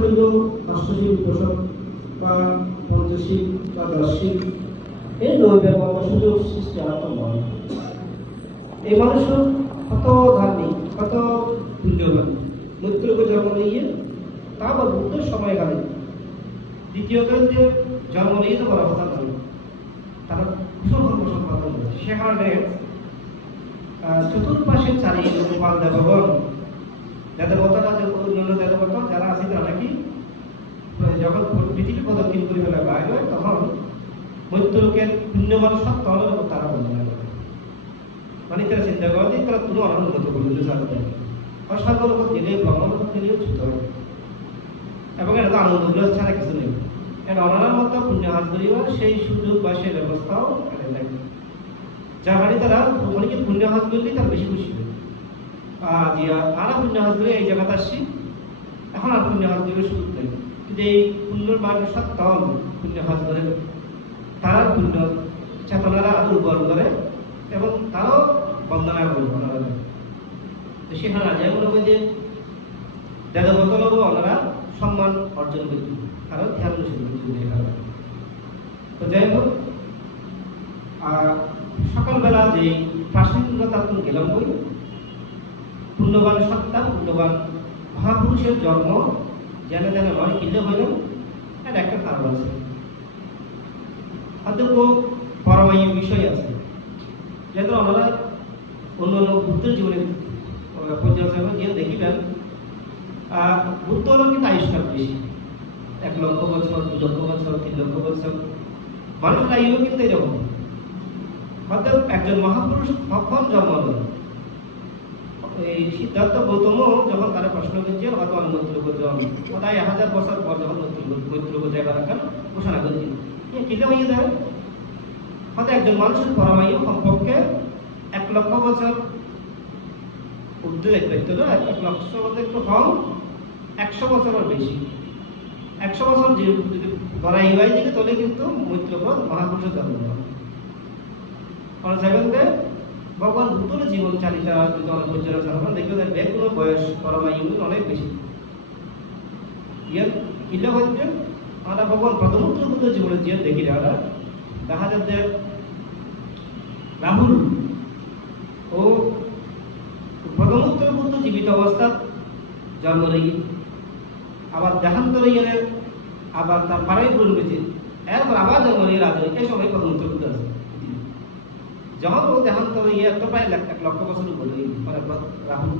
করল অষ্টশীল পোষক বা পঞ্চশীল বা দশশীল এই নৈবের সুযোগ সৃষ্টি আরত নয়। এই মানুষ কত ধার্মিক, কত পুণ্যবান, মৃত্যুকে জন্ম নিয়ে তা বা বুদ্ধের সময়কালে দ্বিতীয় গ্রন্থে জন্ম নিয়ে তো বড় অবস্থা নয়, তারা কুশল কর্ম সম্পাদন করেছে। সে কারণে চতুর্পাশে চারিয়ে গোপাল দেবগণ দেবতারা যে অন্যান্য দেবতা যারা আছে তারা নাকি যখন পৃথিবী প্রদক্ষিণ করে ফেলা বাইরে হয় তখন মৃত্যুলোকের পুণ্যবান সত্তরের উপর তারা বন্দনা করে। মানে তারা চিন্তা করে যে তারা কোনো অনন্ত করতে চাচ্ছে অসাগর উপর দিলে ভ্রমণ করতে দিলেও ছুট হবে এবং এটা তো আনন্দগুলো ছাড়া কিছু নেই। এটা অনার মতো পুণ্য হাত ধরিবার সেই সুযোগ বা সেই ব্যবস্থাও এখানে থাকে, যার মানে তারা অনেকে পুণ্য হাত করলেই তারা বেশি খুশি হয়। আর পুণ্য হাত ধরে এই জায়গাতে আসছি, এখন আর পুণ্য হাত ধরে সুযোগ নেই। কিন্তু এই পুণ্যর মান সত্তম পুণ্য হাত ধরে তারা পুণ্য চেতনারা উর্বর করে এবং তারাও বন্দনা করে। তো সেখানে রাজা মনে হয় যে দেবতলও ওনারা সম্মান অর্জন করত, কারণ ধ্যান দেখা যায়। তো যাই হোক, সকালবেলা যে প্রাসঙ্গিকতা গেলাম বই পুণ্যবান সত্তা, পুণ্যবান মহাপুরুষের জন্ম জেনে জেনে নয় কিনে হইল, এর একটা কারণ আছে। হয়তো পরমায়ু বিষয় আছে, যেহেতু ওনারা অন্য অন্য বুদ্ধের জীবনে পর্যালোচনা গিয়ে দেখিবেন বুদ্ধ হলো কিন্তু আয়ুষ্কাল বেশি, 1 লক্ষ বছর, 2 লক্ষ বছর, 3 লক্ষ বছর। মানুষের আয়ু কিন্তু এরকম। হয়তো একজন মহাপুরুষ কখন জন্মালো, এই সিদ্ধার্থ গৌতম যখন তারা প্রশ্ন করছে হয়তো মৈত্রলোক জন্ম, প্রায় 1000 বছর পর যখন মৈত্রলোক জায়গা রাখার ঘোষণা করেছিল, কিলে হয়ে যায়। হয়তো একজন মানুষের পরমায়ু কমপক্ষে 1 লক্ষ বছর উর্ধে দেখতে না, 1 লক্ষ বছর একটু কম, 100 বছরের বেশি। 100 বছর যে যদি গড়াই হয়ে দিকে তাহলে কিন্তু মৈত্রলোক মহাপুরুষের জন্ম হয়। ভগবান বুদ্ধের জীবন চালিতা যদি অনেক পর্যালোচনা দেখবে যে কোনো বয়স পরমায়ু অনেক বেশি। কিলে হচ্ছে আমরা ভগবান প্রথমোত্তর বুদ্ধের জীবনের যে দেখি আমরা দেখা যাচ্ছে রাহুল ও প্রথমোত্তর বুদ্ধ জীবিত অবস্থা জন্ম নেই, আবার দেহান্তরে গেলে আবার তার পাড়ায় পূরণ হয়েছে, এরপর আবার জন্ম নেই রাজা, এই সময় প্রথমোত্তর বুদ্ধ আছে। যখন ও দেহান্তরে প্রায় 1 লক্ষ বছর বলে রাহুল